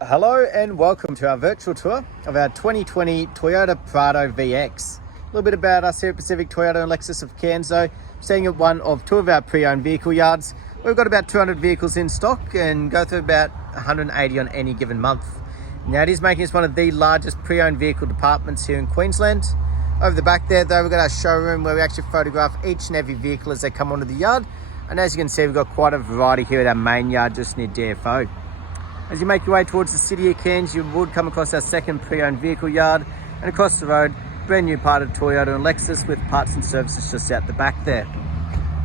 Hello and welcome to our virtual tour of our 2020 Toyota Prado VX. A little bit about us here at Pacific Toyota and Lexus of Canso. Staying at one of two of our pre-owned vehicle yards. We've got about 200 vehicles in stock and go through about 180 on any given month. Now it is making us one of the largest pre-owned vehicle departments here in Queensland. Over the back there though, we've got our showroom where we actually photograph each and every vehicle as they come onto the yard. And as you can see, we've got quite a variety here at our main yard just near DFO. As you make your way towards the city of Cairns, you would come across our second pre-owned vehicle yard, and across the road, brand new part of Toyota and Lexus with parts and services just out the back there.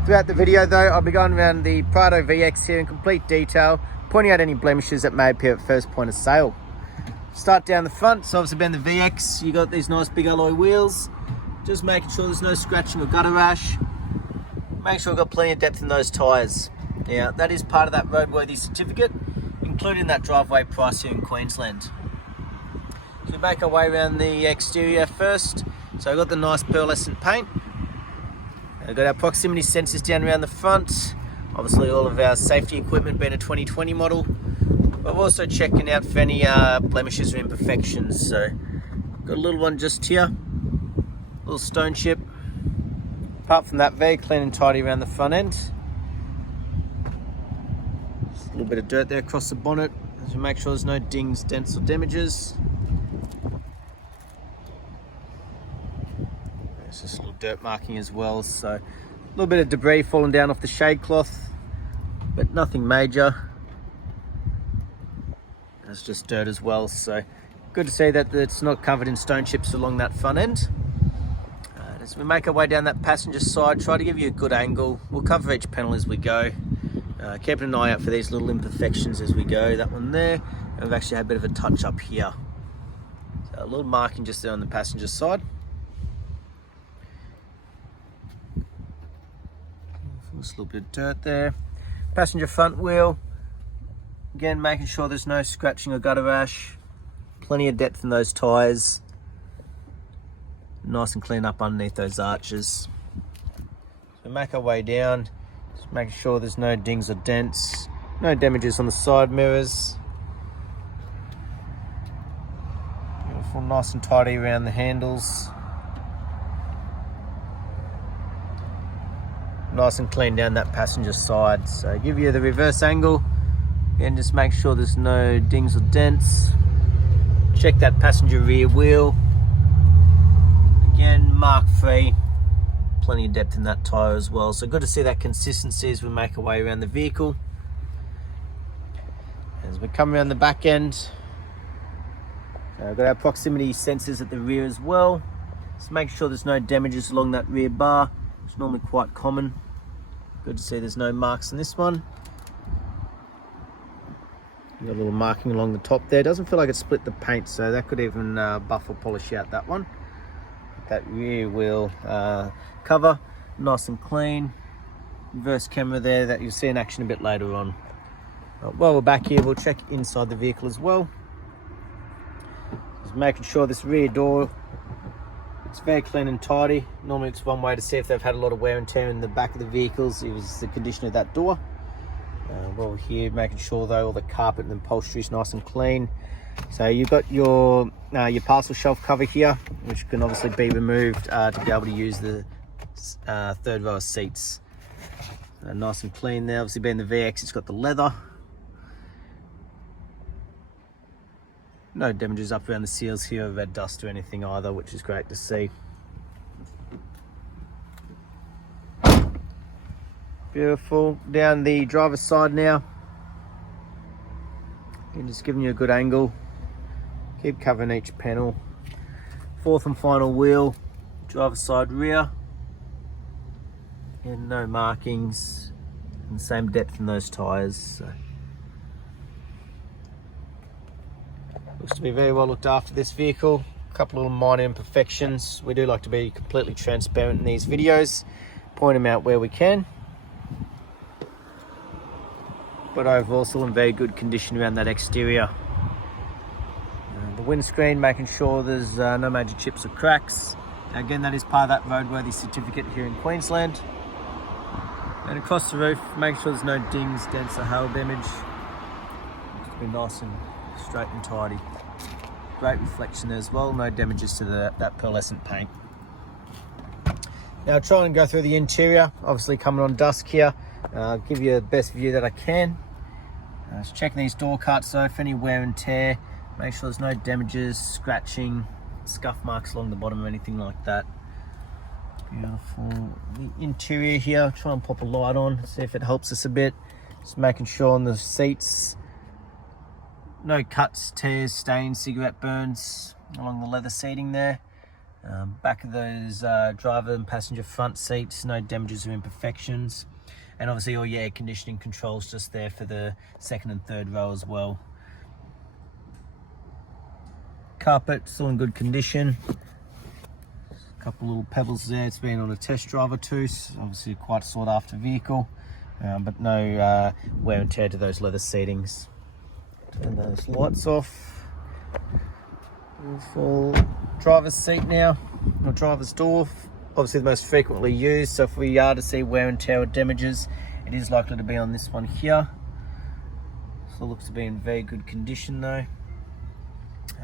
Throughout the video though, I'll be going around the Prado VX here in complete detail, pointing out any blemishes that may appear at first point of sale. Start down the front, so obviously being the VX, you got these nice big alloy wheels, just making sure there's no scratching or gutter rash. Make sure we've got plenty of depth in those tyres. Now, that is part of that roadworthy certificate, including that driveway price here in Queensland. So we make our way around the exterior first. So we've got the nice pearlescent paint. We've got our proximity sensors down around the front. Obviously all of our safety equipment being a 2020 model. But we're also checking out for any blemishes or imperfections. So got a little one just here, little stone chip. Apart from that, very clean and tidy around the front end. Just a little bit of dirt there across the bonnet as we make sure there's no dings, dents or damages. There's just a little dirt marking as well, so a little bit of debris falling down off the shade cloth, but nothing major. It's just dirt as well, so good to see that it's not covered in stone chips along that front end. As we make our way down that passenger side, try to give you a good angle. We'll cover each panel as we go. Keeping an eye out for these little imperfections as we go. That one there, and we've actually had a bit of a touch up here. So a little marking just there on the passenger side. Just a little bit of dirt there. Passenger front wheel. Again, making sure there's no scratching or gutter rash. Plenty of depth in those tyres. Nice and clean up underneath those arches. So make our way down, just making sure there's no dings or dents, no damages on the side mirrors. Beautiful, nice and tidy around the handles. Nice and clean down that passenger side. So give you the reverse angle and just make sure there's no dings or dents. Check that passenger rear wheel. Again, mark free, plenty of depth in that tyre as well. So good to see that consistency as we make our way around the vehicle. As we come around the back end, we've got our proximity sensors at the rear as well. Just make sure there's no damages along that rear bar. It's normally quite common. Good to see there's no marks on this one. Got a little marking along the top there. Doesn't feel like it split the paint, so that could even buff or polish out that one. That rear wheel cover, nice and clean. Reverse camera there that you'll see in action a bit later on. While we're back here, we'll check inside the vehicle as well. Just making sure this rear door, it's very clean and tidy. Normally it's one way to see if they've had a lot of wear and tear in the back of the vehicles. It was the condition of that door. While we're here, making sure though all the carpet and upholstery is nice and clean. So you've got your parcel shelf cover here, which can obviously be removed to be able to use the third row of seats. Nice and clean there. Obviously being the VX, it's got the leather. No damages up around the seals here, red dust or anything either, which is great to see. Beautiful. Down the driver's side now. And just giving you a good angle. Keep covering each panel. Fourth and final wheel, driver's side rear. And no markings. And the same depth in those tyres. So. Looks to be very well looked after, this vehicle. A couple of little minor imperfections. We do like to be completely transparent in these videos. Point them out where we can. But overall still in very good condition around that exterior. The windscreen, making sure there's no major chips or cracks. Again, that is part of that roadworthy certificate here in Queensland. And across the roof, make sure there's no dings, dents or hail damage. Just be nice and straight and tidy. Great reflection as well, no damages to that pearlescent paint. Now try and go through the interior, obviously coming on dusk here. Give you the best view that I can. Just checking these door cuts, so if any wear and tear, make sure there's no damages, scratching, scuff marks along the bottom or anything like that. Beautiful. The interior here, try and pop a light on, see if it helps us a bit. Just making sure on the seats, no cuts, tears, stains, cigarette burns along the leather seating there. Back of those driver and passenger front seats, no damages or imperfections. And obviously all your air conditioning controls just there for the second and third row as well. Carpet still in good condition. A couple little pebbles there. It's been on a test drive or two, so obviously quite a sought after vehicle, but no wear and tear to those leather seatings. Turn those lights off. Full driver's seat now, or driver's door. Obviously the most frequently used, so if we are to see wear and tear or damages, it is likely to be on this one here. So it looks to be in very good condition though.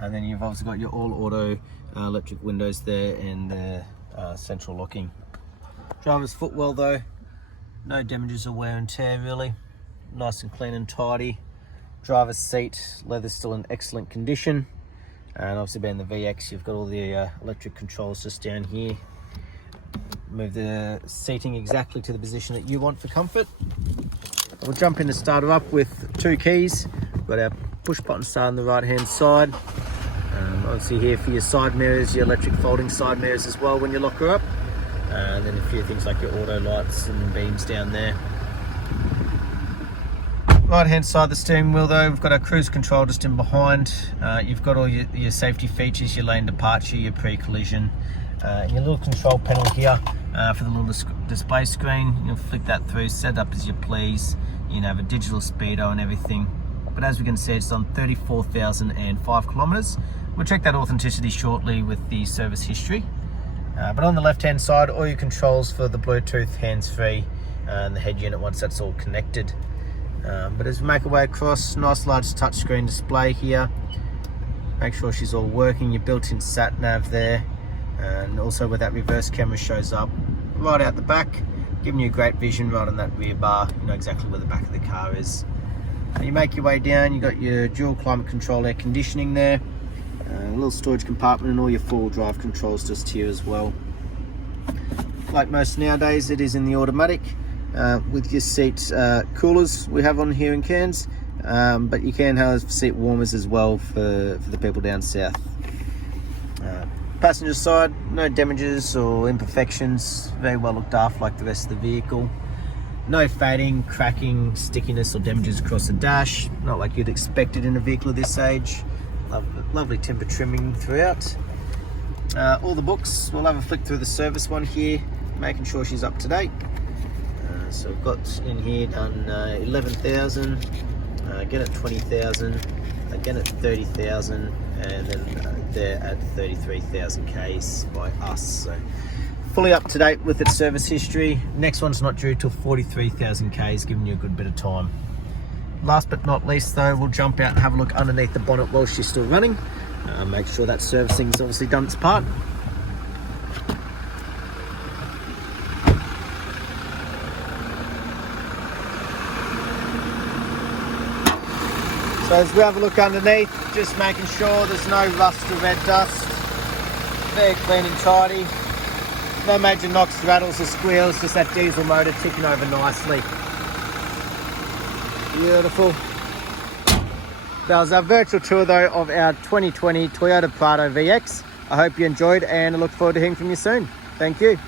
And then you've obviously got your all-auto electric windows there and the central locking. Driver's footwell though, no damages or wear and tear really. Nice and clean and tidy. Driver's seat, leather still in excellent condition. And obviously being the VX, you've got all the electric controls just down here. Move the seating exactly to the position that you want for comfort. We'll jump in to start it up with 2 keys. We've got our push button start on the right hand side. Obviously here for your side mirrors, your electric folding side mirrors as well when you lock her up. And then a few things like your auto lights and beams down there. Right hand side of the steering wheel though, we've got our cruise control just in behind. You've got all your safety features, your lane departure, your pre-collision, and your little control panel here for the little display screen. You'll flick that through, set it up as you please. You can have a digital speedo and everything. But as we can see, it's on 34,005 kilometers. We'll check that authenticity shortly with the service history. But on the left hand side, all your controls for the Bluetooth, hands-free, and the head unit once that's all connected. But as we make our way across, nice large touchscreen display here. Make sure she's all working, your built-in sat nav there, and also where that reverse camera shows up right out the back, giving you great vision right on that rear bar. You know exactly where the back of the car is. And you make your way down, you got your dual climate control air conditioning there, a little storage compartment, and all your four-wheel drive controls just here as well. Like most nowadays, it is in the automatic. With your seat coolers we have on here in Cairns, but you can have seat warmers as well for the people down south. Passenger side, no damages or imperfections, very well looked after like the rest of the vehicle. No fading, cracking, stickiness or damages across the dash, not like you'd expect it in a vehicle of this age. Lovely timber trimming throughout. All the books, we'll have a flick through the service one here, making sure she's up to date. So we've got in here done 11,000, again at 20,000, again at 30,000, and then they're at 33,000 Ks by us. So fully up to date with its service history. Next one's not due till 43,000 Ks, giving you a good bit of time. Last but not least though, we'll jump out and have a look underneath the bonnet while she's still running. Make sure that servicing's obviously done its part. So as we have a look underneath, just making sure there's no rust or red dust. Very clean and tidy. No major knocks, rattles or squeals, just that diesel motor ticking over nicely. Beautiful. That was our virtual tour though of our 2020 Toyota Prado VX. I hope you enjoyed and I look forward to hearing from you soon. Thank you.